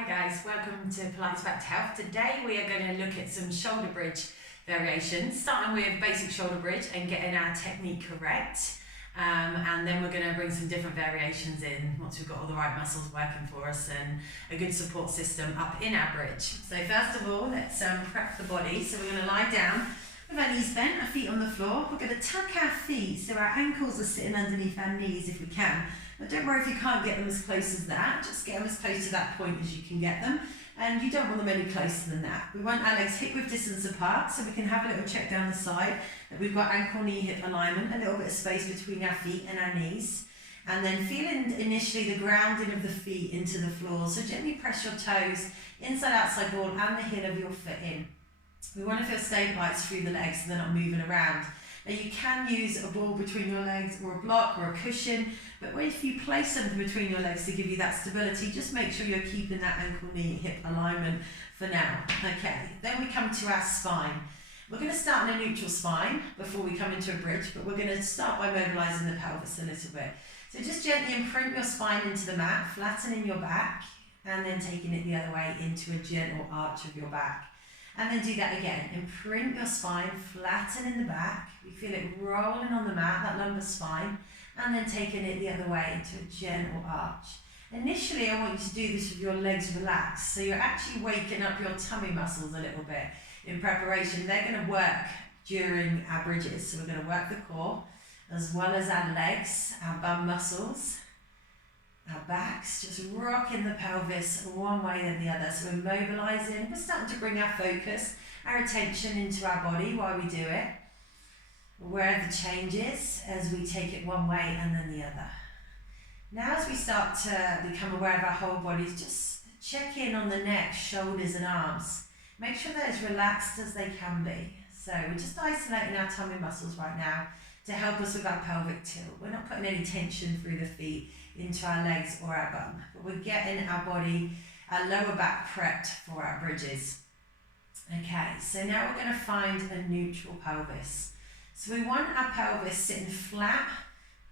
Hi guys, welcome to Pilates Back to Health. Today we are going to look at some shoulder bridge variations, starting with basic shoulder bridge and getting our technique correct. And then we're going to bring some different variations in once we've got all the right muscles working for us and a good support system up in our bridge. So first of all, let's prep the body. So we're going to lie down with our knees bent, our feet on the floor. We're going to tuck our feet so our ankles are sitting underneath our knees if we can. But don't worry if you can't get them as close as that, just get them as close to that point as you can get them. And you don't want them any closer than that. We want our legs hip-width distance apart so we can have a little check down the side that we've got ankle, knee, hip alignment, a little bit of space between our feet and our knees. And then feeling initially the grounding of the feet into the floor. So gently press your toes, inside, outside ball and the heel of your foot in. We want to feel stabilised through the legs so they're not moving around. Now you can use a ball between your legs or a block or a cushion, but if you place something between your legs to give you that stability, just make sure you're keeping that ankle, knee, hip alignment for now. Okay, then we come to our spine. We're going to start in a neutral spine before we come into a bridge, but we're going to start by mobilising the pelvis a little bit. So just gently imprint your spine into the mat, flattening your back, and then taking it the other way into a gentle arch of your back. And then do that again. Imprint your spine, flatten in the back. You feel it rolling on the mat, that lumbar spine, and then taking it the other way into a gentle arch. Initially, I want you to do this with your legs relaxed. So you're actually waking up your tummy muscles a little bit in preparation. They're going to work during our bridges. So we're going to work the core as well as our legs, our bum muscles, our backs, just rocking the pelvis one way then the other. So we're mobilising, we're starting to bring our focus, our attention into our body while we do it. Where the changes as we take it one way and then the other. Now as we start to become aware of our whole bodies, just check in on the neck, shoulders and arms. Make sure they're as relaxed as they can be. So we're just isolating our tummy muscles right now to help us with our pelvic tilt. We're not putting any tension through the feet into our legs or our bum, but we're getting our body, our lower back prepped for our bridges. Okay, so now we're going to find a neutral pelvis. So we want our pelvis sitting flat,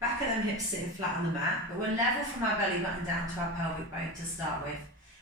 back of them hips sitting flat on the mat, but we're level from our belly button down to our pelvic bone to start with.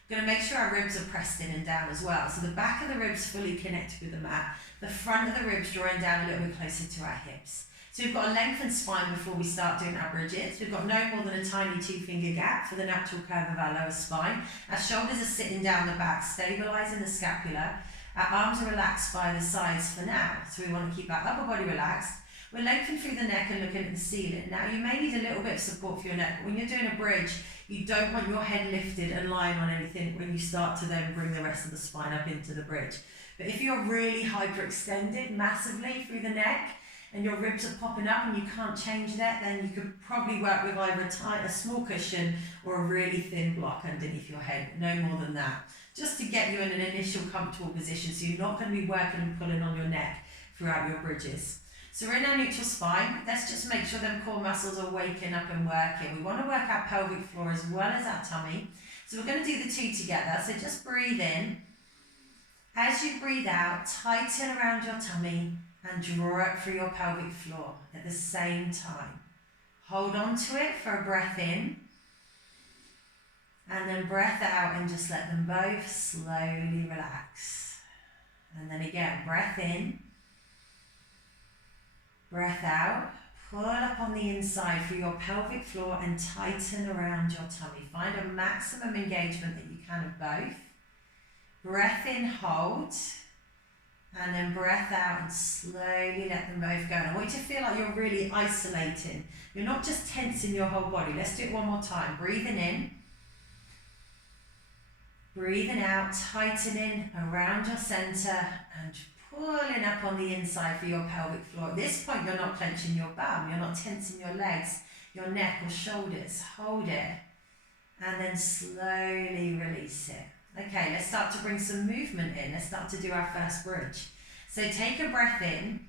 We're going to make sure our ribs are pressed in and down as well. So the back of the ribs fully connected with the mat, the front of the ribs drawing down a little bit closer to our hips. So we've got a lengthened spine before we start doing our bridges. We've got no more than a tiny 2-finger gap for the natural curve of our lower spine. Our shoulders are sitting down the back, stabilising the scapula. Our arms are relaxed by the sides for now. So we want to keep our upper body relaxed. We're lengthening through the neck and looking at the ceiling. Now you may need a little bit of support for your neck, but when you're doing a bridge, you don't want your head lifted and lying on anything when you start to then bring the rest of the spine up into the bridge. But if you're really hyperextended massively through the neck, and your ribs are popping up and you can't change that, then you could probably work with either a small cushion or a really thin block underneath your head, no more than that. Just to get you in an initial comfortable position so you're not going to be working and pulling on your neck throughout your bridges. So we're in our neutral spine. Let's just make sure them core muscles are waking up and working. We want to work our pelvic floor as well as our tummy. So we're going to do the two together. So just breathe in. As you breathe out, tighten around your tummy and draw it through your pelvic floor at the same time. Hold on to it for a breath in, and then breath out and just let them both slowly relax. And then again, breath in, breath out, pull up on the inside through your pelvic floor and tighten around your tummy. Find a maximum engagement that you can of both. Breath in, hold. And then breath out and slowly let them both go. And I want you to feel like you're really isolating. You're not just tensing your whole body. Let's do it one more time. Breathing in. Breathing out, tightening around your centre and pulling up on the inside for your pelvic floor. At this point, you're not clenching your bum. You're not tensing your legs, your neck or shoulders. Hold it. And then slowly release it. Okay, let's start to bring some movement in. Let's start to do our first bridge. So take a breath in,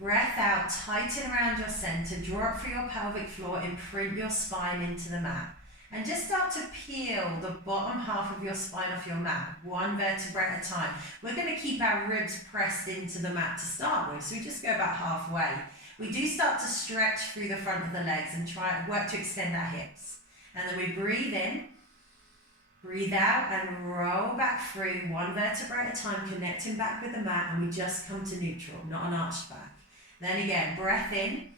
breath out, tighten around your center, draw up through your pelvic floor, imprint your spine into the mat. And just start to peel the bottom half of your spine off your mat, one vertebra at a time. We're going to keep our ribs pressed into the mat to start with, so we just go about halfway. We do start to stretch through the front of the legs and try and work to extend our hips. And then we breathe in. Breathe out and roll back through, one vertebra at a time, connecting back with the mat, and we just come to neutral, not an arched back. Then again, breath in,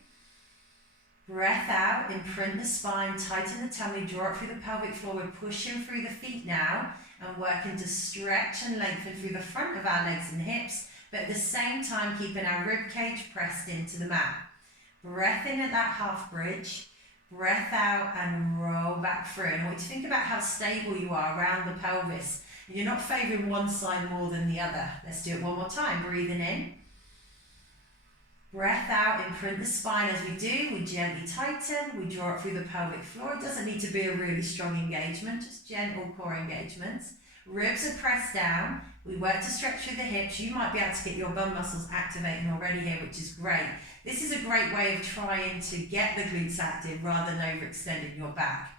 breath out, imprint the spine, tighten the tummy, draw it through the pelvic floor. We're pushing through the feet now and working to stretch and lengthen through the front of our legs and hips, but at the same time keeping our rib cage pressed into the mat. Breath in at that half bridge, breath out and roll back through. And I want you to think about how stable you are around the pelvis. And you're not favouring one side more than the other. Let's do it one more time. Breathing in. Breath out, imprint the spine. As we do, we gently tighten, we draw it through the pelvic floor. It doesn't need to be a really strong engagement, just gentle core engagements. Ribs are pressed down. We work to stretch through the hips. You might be able to get your bum muscles activating already here, which is great. This is a great way of trying to get the glutes active rather than overextending your back.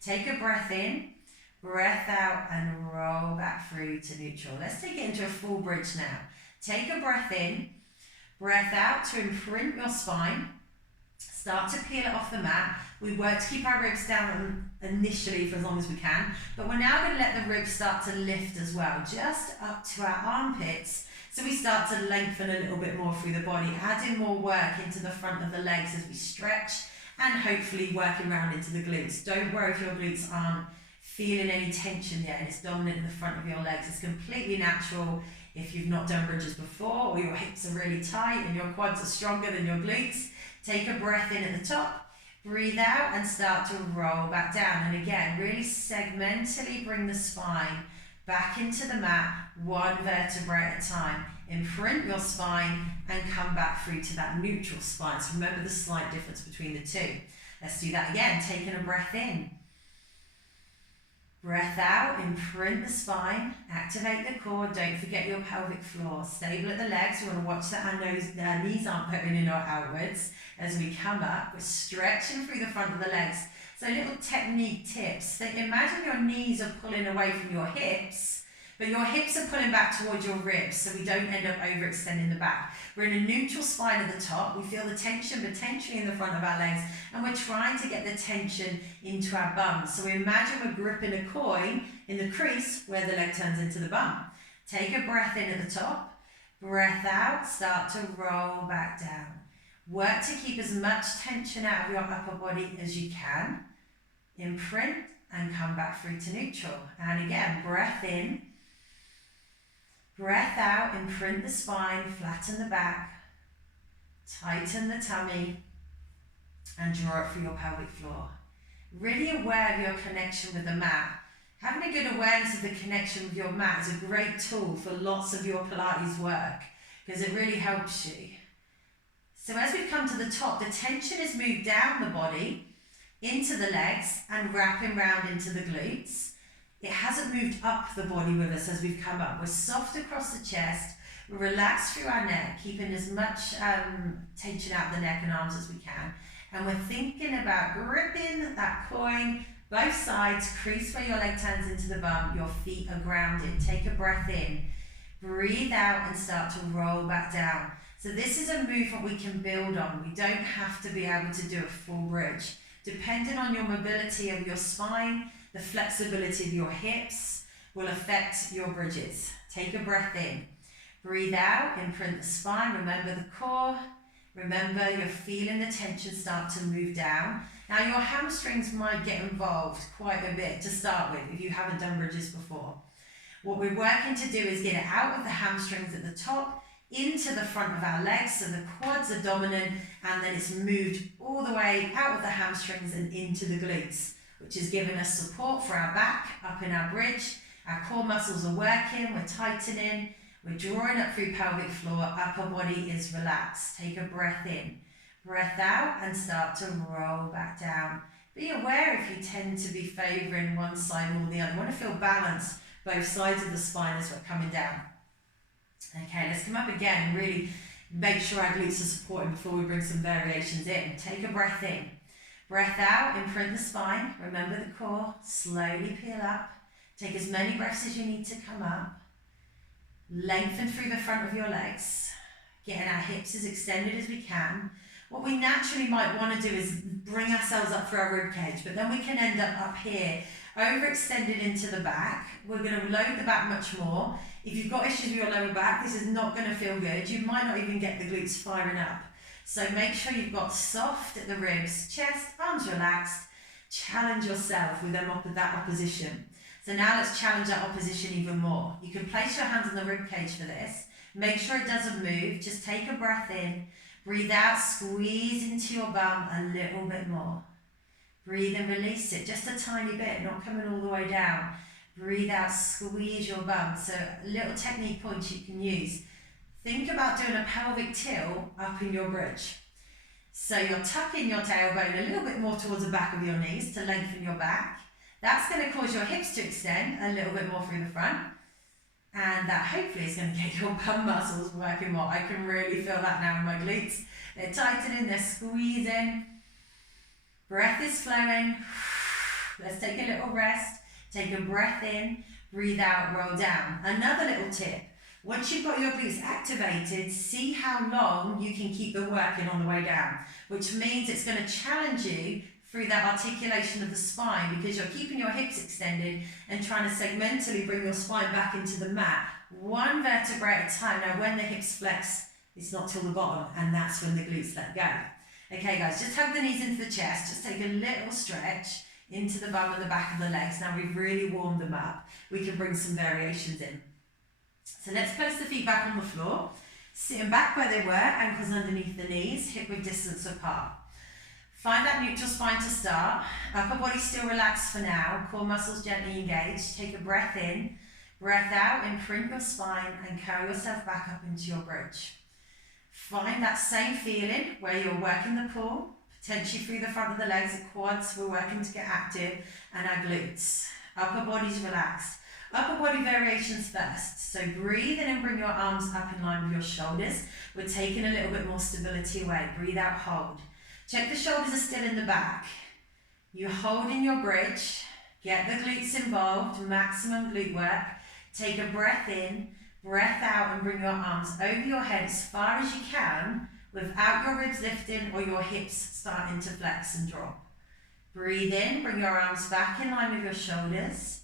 Take a breath in, breath out, and roll back through to neutral. Let's take it into a full bridge now. Take a breath in, breath out to imprint your spine. Start to peel it off the mat. We work to keep our ribs down initially for as long as we can, but we're now going to let the ribs start to lift as well, just up to our armpits. So we start to lengthen a little bit more through the body, adding more work into the front of the legs as we stretch and hopefully working around into the glutes. Don't worry if your glutes aren't feeling any tension yet and it's dominant in the front of your legs. It's completely natural if you've not done bridges before or your hips are really tight and your quads are stronger than your glutes. Take a breath in at the top, breathe out and start to roll back down. And again, really segmentally bring the spine back into the mat, one vertebra at a time. Imprint your spine and come back through to that neutral spine. So remember the slight difference between the two. Let's do that again, taking a breath in. Breath out, imprint the spine, activate the core, don't forget your pelvic floor. Stable at the legs, we want to watch that our knees aren't putting in or outwards. As we come up, we're stretching through the front of the legs. So little technique tips. So imagine your knees are pulling away from your hips, but your hips are pulling back towards your ribs so we don't end up overextending the back. We're in a neutral spine at the top. We feel the tension potentially in the front of our legs and we're trying to get the tension into our bums. So we imagine we're gripping a coin in the crease where the leg turns into the bum. Take a breath in at the top, breath out, start to roll back down. Work to keep as much tension out of your upper body as you can. Imprint and come back through to neutral. And again, breath in, breath out, imprint the spine, flatten the back, tighten the tummy, and draw it through your pelvic floor. Really aware of your connection with the mat. Having a good awareness of the connection with your mat is a great tool for lots of your Pilates work because it really helps you. So as we've come to the top, the tension is moved down the body, into the legs and wrapping round into the glutes. It hasn't moved up the body with us as we've come up. We're soft across the chest, we're relaxed through our neck, keeping as much tension out the neck and arms as we can. And we're thinking about gripping that coin, both sides, crease where your leg turns into the bum, your feet are grounded. Take a breath in, breathe out and start to roll back down. So this is a movement we can build on. We don't have to be able to do a full bridge. Depending on your mobility of your spine, the flexibility of your hips will affect your bridges. Take a breath in, breathe out, imprint the spine, remember the core, remember you're feeling the tension start to move down. Now your hamstrings might get involved quite a bit to start with if you haven't done bridges before. What we're working to do is get it out of the hamstrings at the top, into the front of our legs, so the quads are dominant, and then it's moved all the way out of the hamstrings and into the glutes, which is giving us support for our back, up in our bridge. Our core muscles are working, we're tightening, we're drawing up through pelvic floor, upper body is relaxed. Take a breath in, breath out, and start to roll back down. Be aware if you tend to be favouring one side or the other. You want to feel balanced both sides of the spine as we're coming down. Okay, let's come up again and really make sure our glutes are supporting before we bring some variations in. Take a breath in, breath out, imprint the spine, remember the core, slowly peel up. Take as many breaths as you need to come up. Lengthen through the front of your legs, getting our hips as extended as we can. What we naturally might want to do is bring ourselves up through our rib cage, but then we can end up here overextended into the back. We're going to load the back much more. If you've got issues with your lower back, this is not going to feel good. You might not even get the glutes firing up. So make sure you've got soft at the ribs, chest, arms relaxed. Challenge yourself with that opposition. So now let's challenge that opposition even more. You can place your hands on the rib cage for this. Make sure it doesn't move. Just take a breath in. Breathe out, squeeze into your bum a little bit more. Breathe and release it, just a tiny bit, not coming all the way down. Breathe out, squeeze your bum. So little technique points you can use. Think about doing a pelvic tilt up in your bridge. So you're tucking your tailbone a little bit more towards the back of your knees to lengthen your back. That's going to cause your hips to extend a little bit more through the front. And that hopefully is going to get your bum muscles working more. I can really feel that now in my glutes. They're tightening, they're squeezing. Breath is flowing. Let's take a little rest. Take a breath in, breathe out, roll down. Another little tip. Once you've got your glutes activated, see how long you can keep them working on the way down, which means it's going to challenge you through that articulation of the spine because you're keeping your hips extended and trying to segmentally bring your spine back into the mat, one vertebrae at a time. Now, when the hips flex, it's not till the bottom, and that's when the glutes let go. Okay, guys, just hug the knees into the chest. Just take a little stretch into the bum and the back of the legs. Now we've really warmed them up. We can bring some variations in. So let's place the feet back on the floor, sitting back where they were, ankles underneath the knees, hip width distance apart. Find that neutral spine to start. Upper body still relaxed for now. Core muscles gently engaged. Take a breath in, breath out, imprint your spine and carry yourself back up into your bridge. Find that same feeling where you're working the pull, potentially through the front of the legs, the quads, we're working to get active, and our glutes. Upper body's relaxed. Upper body variations first. So breathe in and bring your arms up in line with your shoulders. We're taking a little bit more stability away. Breathe out, hold. Check the shoulders are still in the back. You hold in your bridge. Get the glutes involved, maximum glute work. Take a breath in, breath out, and bring your arms over your head as far as you can without your ribs lifting or your hips starting to flex and drop. Breathe in, bring your arms back in line with your shoulders.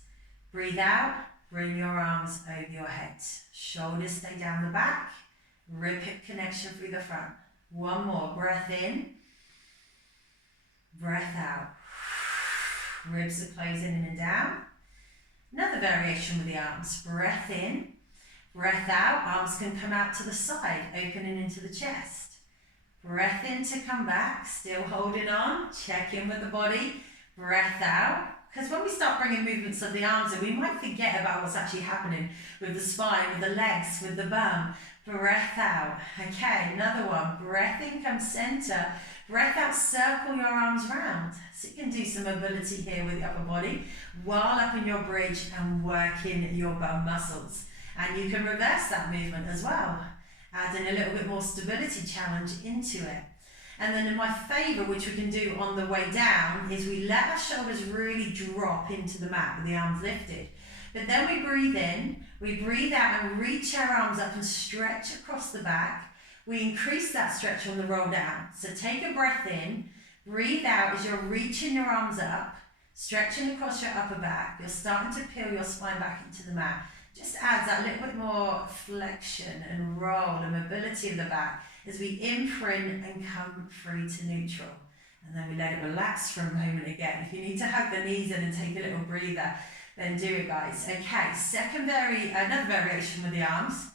Breathe out, bring your arms over your head. Shoulders stay down the back, rib hip connection through the front. One more, breath in, breath out. Ribs are closing in and down. Another variation with the arms. Breath in, breath out. Arms can come out to the side, opening into the chest. Breath in to come back, still holding on. Check in with the body. Breath out. Because when we start bringing movements of the arms in, we might forget about what's actually happening with the spine, with the legs, with the bum. Breath out. Okay, another one. Breath in, come center. Breath out, circle your arms round. So you can do some mobility here with the upper body while up in your bridge and working your bum muscles. And you can reverse that movement as well, adding a little bit more stability challenge into it. And then in my favourite, which we can do on the way down, is we let our shoulders really drop into the mat with the arms lifted. But then we breathe in, we breathe out and reach our arms up and stretch across the back. We increase that stretch on the roll down. So take a breath in, breathe out as you're reaching your arms up, stretching across your upper back. You're starting to peel your spine back into the mat. Just adds that little bit more flexion and roll and mobility of the back as we imprint and come free to neutral. And then we let it relax for a moment again. If you need to hug the knees in and take a little breather, then do it, guys. Okay, another variation with the arms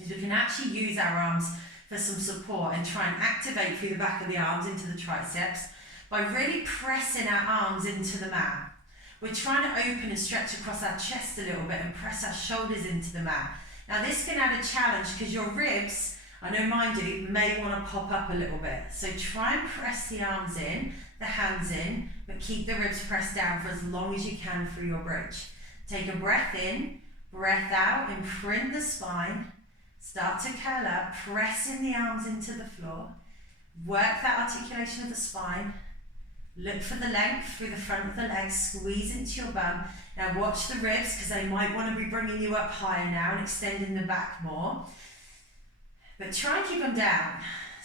is we can actually use our arms for some support and try and activate through the back of the arms into the triceps by really pressing our arms into the mat. We're trying to open and stretch across our chest a little bit and press our shoulders into the mat. Now this can add a challenge because your ribs, I know mine do, may want to pop up a little bit. So try and press the arms in, the hands in, but keep the ribs pressed down for as long as you can through your bridge. Take a breath in, breath out, imprint the spine, start to curl up, pressing the arms into the floor. Work that articulation of the spine. Look for the length through the front of the legs, squeeze into your bum. Now watch the ribs because they might want to be bringing you up higher now and extending the back more. But try and keep them down.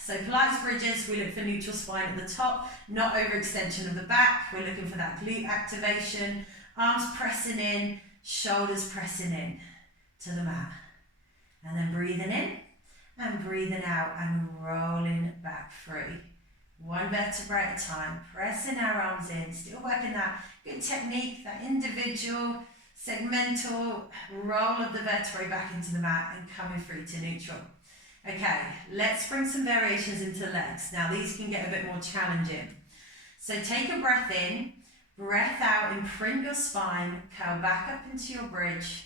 So Pilates bridges, we look for neutral spine at the top, not overextension of the back. We're looking for that glute activation. Arms pressing in, shoulders pressing in to the mat. And then breathing in and breathing out and rolling back free. One vertebra at a time, pressing our arms in, still working that good technique, that individual, segmental roll of the vertebrae back into the mat and coming through to neutral. Okay, let's bring some variations into legs. Now these can get a bit more challenging. So take a breath in, breath out, imprint your spine, curl back up into your bridge.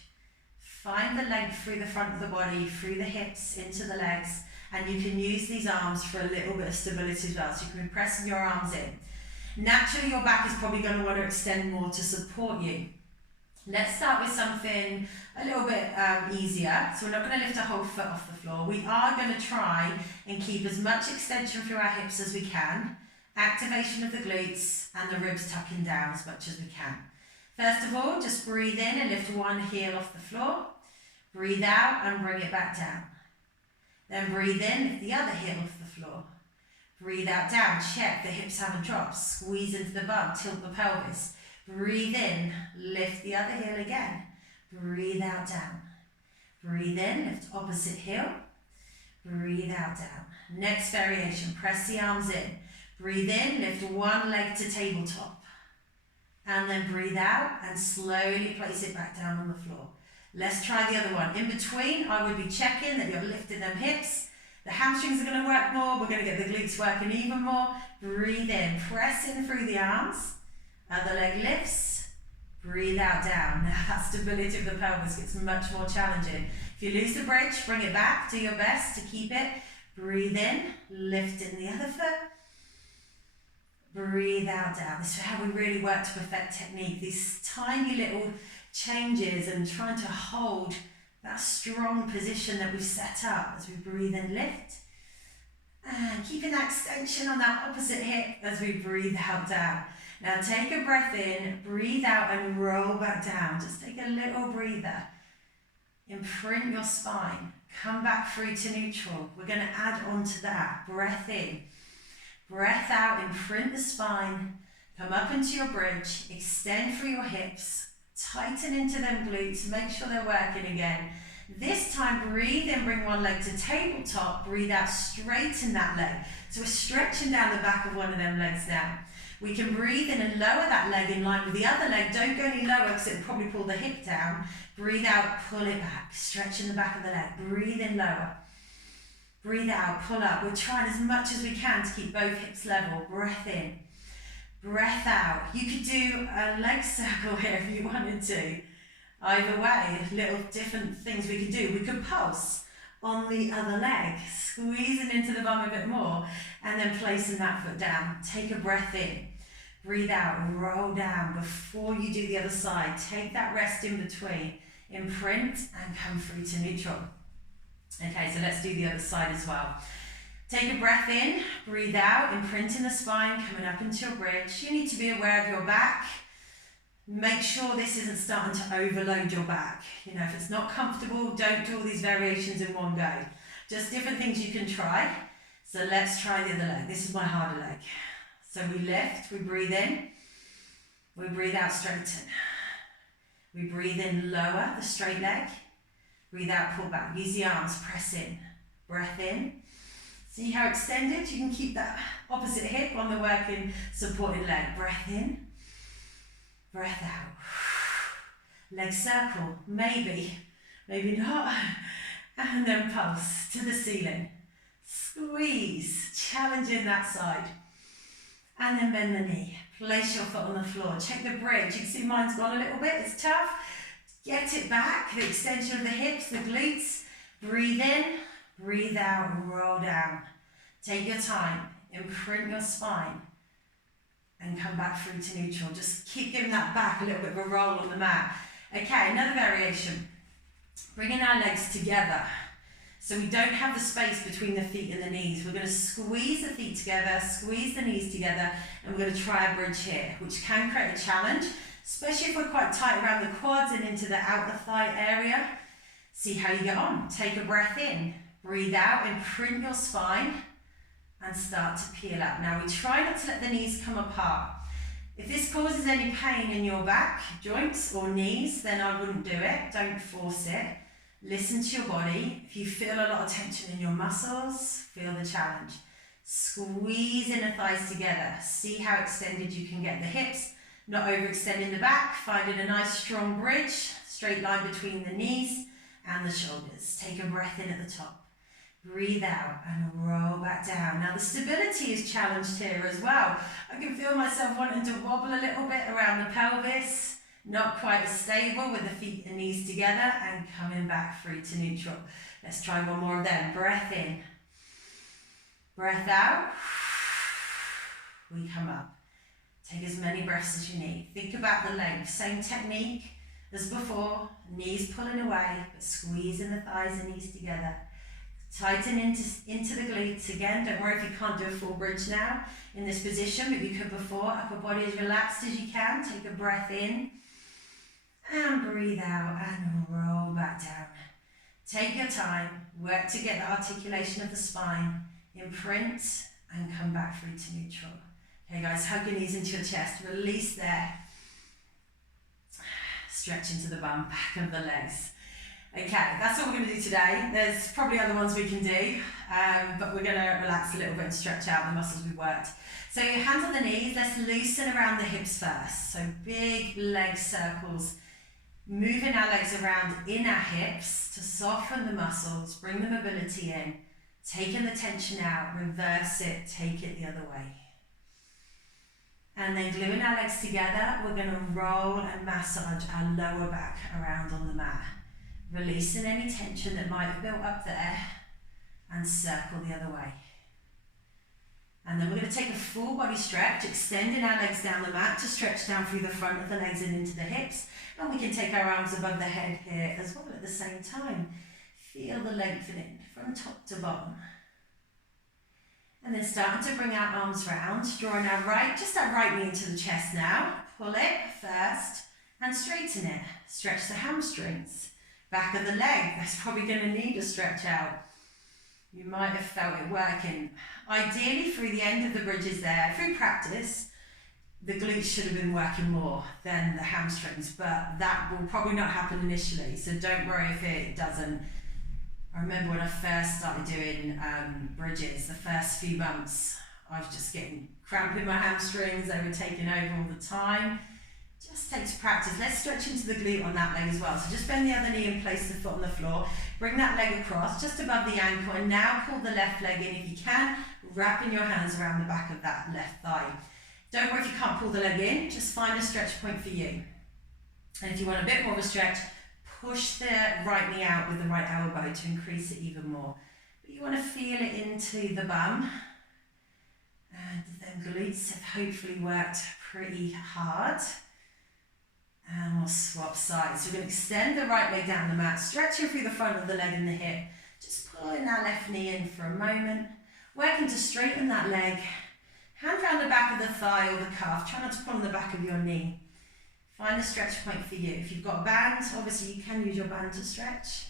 Find the length through the front of the body, through the hips, into the legs, and you can use these arms for a little bit of stability as well. So you can be pressing your arms in. Naturally, your back is probably going to want to extend more to support you. Let's start with something a little bit easier. So we're not going to lift a whole foot off the floor. We are going to try and keep as much extension through our hips as we can, activation of the glutes, and the ribs tucking down as much as we can. First of all, just breathe in and lift one heel off the floor. Breathe out and bring it back down. Then breathe in, lift the other heel off the floor. Breathe out, down, check the hips haven't dropped. Squeeze into the bum, tilt the pelvis. Breathe in, lift the other heel again. Breathe out, down. Breathe in, lift opposite heel. Breathe out, down. Next variation, press the arms in. Breathe in, lift one leg to tabletop. And then breathe out and slowly place it back down on the floor. Let's try the other one. In between, I would be checking that you're lifting them hips. The hamstrings are going to work more. We're going to get the glutes working even more. Breathe in, press in through the arms. Other leg lifts. Breathe out, down. Now that stability of the pelvis gets much more challenging. If you lose the bridge, bring it back. Do your best to keep it. Breathe in, lifting the other foot. Breathe out, down. This is how we really work to perfect technique. These tiny little changes and trying to hold that strong position that we've set up as we breathe in, lift. And keeping that extension on that opposite hip as we breathe out, down. Now take a breath in, breathe out and roll back down. Just take a little breather. Imprint your spine. Come back through to neutral. We're going to add on to that. Breath in. Breath out, imprint the spine, come up into your bridge, extend through your hips, tighten into them glutes, make sure they're working again. This time, breathe in, bring one leg to tabletop, breathe out, straighten that leg. So we're stretching down the back of one of them legs now. We can breathe in and lower that leg in line with the other leg. Don't go any lower because it'll probably pull the hip down. Breathe out, pull it back, stretching the back of the leg. Breathe in, lower. Breathe out, pull up. We're trying as much as we can to keep both hips level. Breath in, breath out. You could do a leg circle here if you wanted to. Either way, little different things we could do. We could pulse on the other leg, squeezing into the bum a bit more, and then placing that foot down. Take a breath in, breathe out, roll down. Before you do the other side, take that rest in between, imprint, and come through to neutral. Okay, so let's do the other side as well. Take a breath in, breathe out, imprinting the spine, coming up into your bridge. You need to be aware of your back. Make sure this isn't starting to overload your back. You know, if it's not comfortable, don't do all these variations in one go. Just different things you can try. So let's try the other leg. This is my harder leg. So we lift, we breathe in, we breathe out, straighten. We breathe in, lower the straight leg. Breathe out, pull back. Use the arms, press in. Breath in. See how extended? You can keep that opposite hip on the working supported leg. Breath in. Breath out. Leg circle. Maybe. Maybe not. And then pulse to the ceiling. Squeeze. Challenging that side. And then bend the knee. Place your foot on the floor. Check the bridge. You can see mine's gone a little bit. It's tough. Get it back, the extension of the hips, the glutes. Breathe in, breathe out, roll down. Take your time, imprint your spine, and come back through to neutral. Just keep giving that back a little bit of a roll on the mat. Okay, another variation. Bringing our legs together so we don't have the space between the feet and the knees. We're going to squeeze the feet together, squeeze the knees together, and we're going to try a bridge here, which can create a challenge, especially if we're quite tight around the quads and into the outer thigh area. See how you get on. Take a breath in, breathe out, imprint your spine, and start to peel up. Now we try not to let the knees come apart. If this causes any pain in your back, joints or knees, then I wouldn't do it. Don't force it. Listen to your body. If you feel a lot of tension in your muscles, feel the challenge. Squeeze inner thighs together. See how extended you can get the hips, not overextending the back, finding a nice strong bridge, straight line between the knees and the shoulders. Take a breath in at the top. Breathe out and roll back down. Now the stability is challenged here as well. I can feel myself wanting to wobble a little bit around the pelvis, not quite as stable with the feet and knees together, and coming back through to neutral. Let's try one more of them. Breath in. Breath out. We come up. Take as many breaths as you need. Think about the legs. Same technique as before. Knees pulling away, but squeezing the thighs and knees together. Tighten into the glutes again. Don't worry if you can't do a full bridge now in this position, but you could before. Upper body as relaxed as you can. Take a breath in and breathe out and roll back down. Take your time. Work to get the articulation of the spine. Imprint and come back through to neutral. Okay guys, hug your knees into your chest. Release there. Stretch into the bum, back of the legs. Okay, that's what we're going to do today. There's probably other ones we can do, but we're going to relax a little bit and stretch out the muscles we've worked. So your hands on the knees, let's loosen around the hips first. So big leg circles, moving our legs around in our hips to soften the muscles, bring the mobility in, taking the tension out, reverse it, take it the other way. And then gluing our legs together, we're going to roll and massage our lower back around on the mat. Releasing any tension that might have built up there and circle the other way. And then we're going to take a full body stretch, extending our legs down the mat to stretch down through the front of the legs and into the hips. And we can take our arms above the head here as well at the same time. Feel the lengthening from top to bottom. And then starting to bring our arms round, drawing our right knee into the chest now. Pull it first and straighten it. Stretch the hamstrings. Back of the leg, that's probably going to need a stretch out. You might have felt it working. Ideally, through the end of the bridges there, through practice, the glutes should have been working more than the hamstrings, but that will probably not happen initially, so don't worry if it doesn't. I remember when I first started doing bridges, the first few months, I was just getting cramp in my hamstrings, they were taking over all the time. Just takes practice. Let's stretch into the glute on that leg as well. So just bend the other knee and place the foot on the floor. Bring that leg across just above the ankle and now pull the left leg in if you can, wrapping your hands around the back of that left thigh. Don't worry if you can't pull the leg in, just find a stretch point for you. And if you want a bit more of a stretch, push the right knee out with the right elbow to increase it even more. But you want to feel it into the bum. And the glutes have hopefully worked pretty hard. And we'll swap sides. So we're going to extend the right leg down the mat, stretching through the front of the leg and the hip. Just pulling our left knee in for a moment. Working to straighten that leg. Hand around the back of the thigh or the calf. Try not to pull on the back of your knee. Find a stretch point for you. If you've got a band, obviously you can use your band to stretch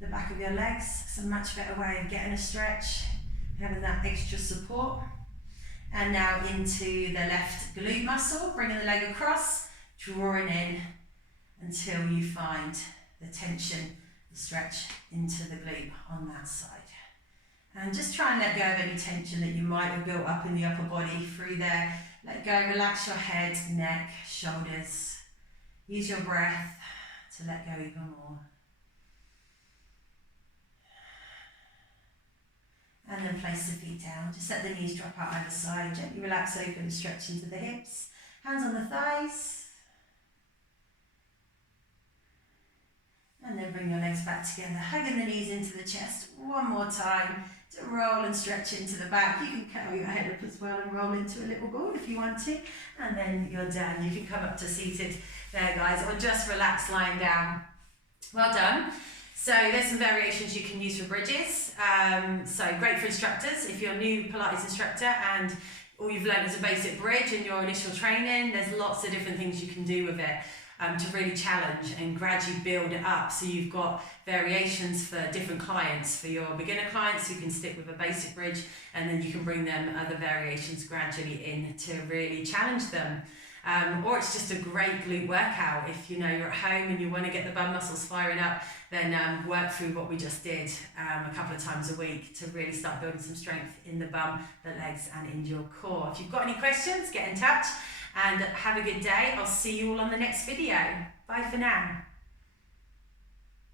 the back of your legs. It's a much better way of getting a stretch, having that extra support. And now into the left glute muscle, bringing the leg across. Drawing in until you find the tension, the stretch into the glute on that side. And just try and let go of any tension that you might have built up in the upper body through there. Let go, relax your head, neck, shoulders. Use your breath to let go even more. And then place the feet down. Just let the knees drop out either side. Gently relax open, stretch into the hips. Hands on the thighs. And then bring your legs back together, hugging the knees into the chest. One more time to roll and stretch into the back. You can curl your head up as well and roll into a little ball if you want to. And then you're done. You can come up to seated there, guys, or just relax lying down. Well done. So there's some variations you can use for bridges. So great for instructors. If you're a new Pilates instructor and all you've learned is a basic bridge in your initial training, there's lots of different things you can do with it. To really challenge and gradually build it up. So you've got variations for different clients. For your beginner clients who can stick with a basic bridge, and then you can bring them other variations gradually in to really challenge them. or it's just a great glute workout. If you know you're at home and you want to get the bum muscles firing up, then work through what we just did a couple of times a week to really start building some strength in the bum, the legs, and in your core. If you've got any questions, get in touch and have a good day. I'll see you all on the next video. Bye for now.